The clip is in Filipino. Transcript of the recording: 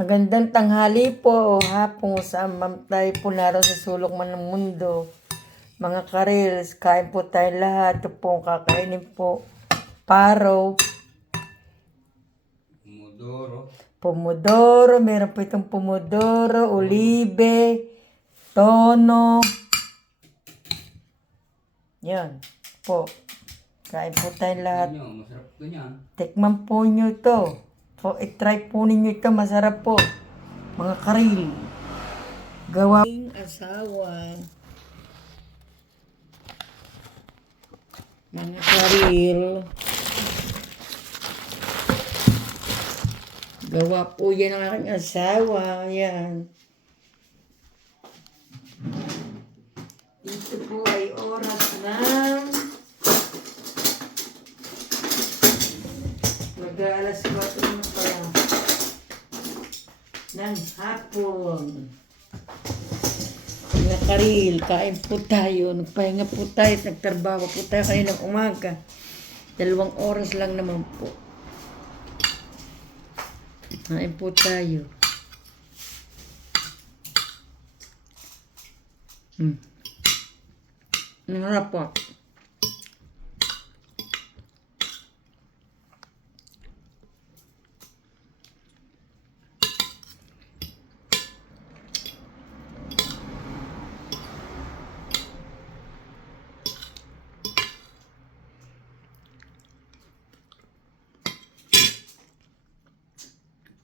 Magandang tanghali po o hapon saan man tayo po naroon sa sulok man ng mundo. Mga karils, kain po tayo lahat. Ito po ang kakainin po. Paro. Pomodoro. Meron po itong pomodoro, olive, tono. Yan po. Kain po tayo lahat. Masarap ganyan. Tikman po nyo ito. So, i-try po ninyo ito. Masarap po. Mga karil. Gawa asawa. Mga karil. Gawa po yan ang aking asawa. Yan. Dito po ay oras ng mag-aalas 4 na pala ng hapon. Mga karil, kain po tayo. Nagpahinga po tayo. Nagtrabaho po tayo kaninang umaga. 2 oras lang naman po. Kain po tayo. Ang harap po.